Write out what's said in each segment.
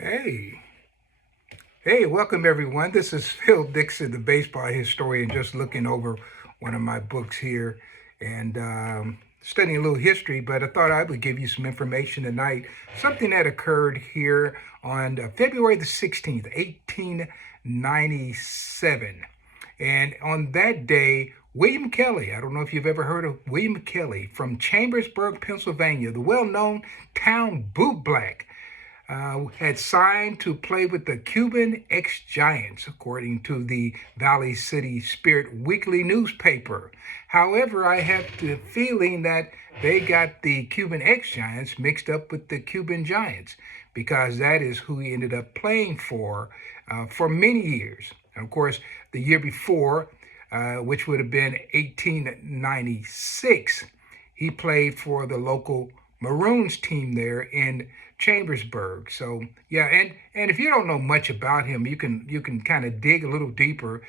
Hey, hey, welcome everyone. This is Phil Dixon, the baseball historian, just looking over one of my books here and studying a little history. But I thought I would give you some information tonight, something that occurred here on February the 16th, 1897. And on that day, William Kelly, I don't know if you've ever heard of William Kelly from Chambersburg, Pennsylvania, the well known town bootblack had signed to play with the Cuban ex-Giants, according to the Valley City Spirit weekly newspaper. However, I have the feeling that they got the Cuban ex-Giants mixed up with the Cuban Giants because that is who he ended up playing for many years. And of course, the year before, which would have been 1896, he played for the local Maroons team there in Chambersburg. So yeah, and if you don't know much about him, you can kind of dig a little deeper.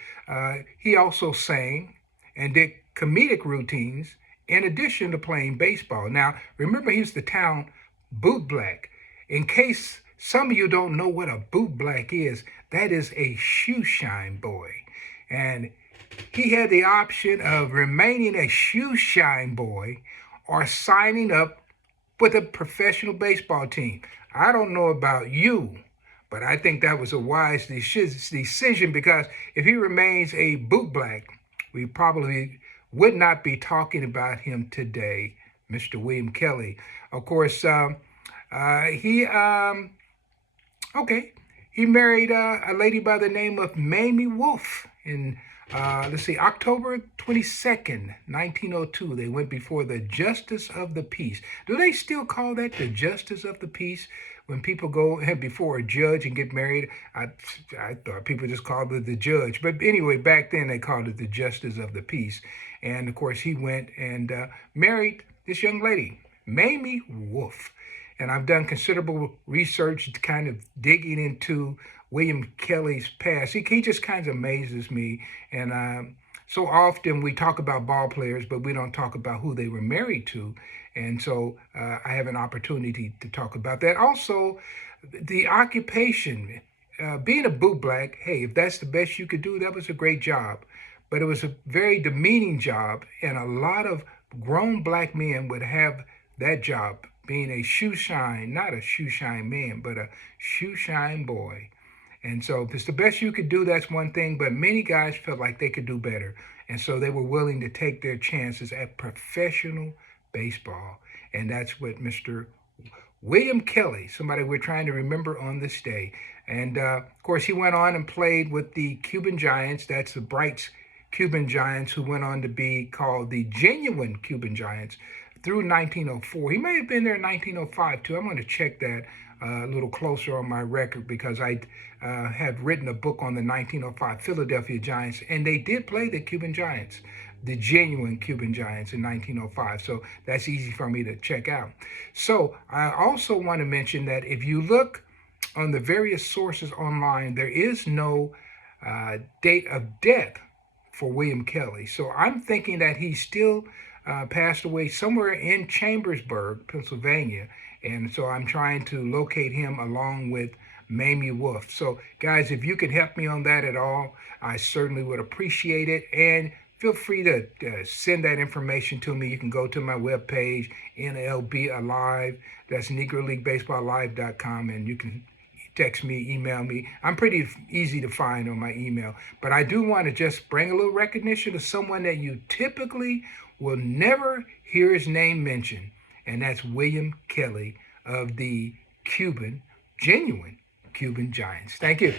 He also sang and did comedic routines in addition to playing baseball. Now remember, he's the town bootblack. In case some of you don't know what a bootblack is, that is a shoe shine boy, and he had the option of remaining a shoe shine boy or signing up with a professional baseball team. I don't know about you, but I think that was a wise decision because if he remains a bootblack, we probably would not be talking about him today, Mr. William Kelly. Of course, he okay, he married a lady by the name of Mamie Wolf in let's see, October 22nd, 1902. They went before the Justice of the Peace. Do they still call that the Justice of the Peace? When people go before a judge and get married, I thought people just called it the judge. But anyway, back then they called it the Justice of the Peace. And of course, he went and married this young lady, Mamie Wolf. And I've done considerable research kind of digging into William Kelly's past. He just kind of amazes me. And so often we talk about ball players, but we don't talk about who they were married to. And so I have an opportunity to talk about that. Also, the occupation, being a bootblack, hey, if that's the best you could do, that was a great job. But it was a very demeaning job, and a lot of grown black men would have that job, being a shoe shine, not a shoe shine man, but a shoe shine boy. And so if it's the best you could do, that's one thing, but many guys felt like they could do better. And so they were willing to take their chances at professional baseball. And that's what Mr. William Kelly, somebody we're trying to remember on this day. And of course, he went on and played with the Cuban Giants. That's the Brights Cuban Giants, who went on to be called the genuine Cuban Giants through 1904. He may have been there in 1905 too. I'm going to check that a little closer on my record because I have written a book on the 1905 Philadelphia Giants, and they did play the Cuban Giants, the genuine Cuban Giants in 1905. So that's easy for me to check out. So I also want to mention that if you look on the various sources online, there is no date of death for William Kelly. So I'm thinking that he still passed away somewhere in Chambersburg, Pennsylvania. And so I'm trying to locate him along with Mamie Wolf. So guys, if you could help me on that at all, I certainly would appreciate it. And feel free to send that information to me. You can go to my webpage, NLB Alive. That's NegroLeagueBaseballLive.com, and you can text me, email me. I'm pretty easy to find on my email. But I do want to just bring a little recognition to someone that you typically will never hear his name mentioned, and that's William Kelly of the genuine Cuban Giants. Thank you.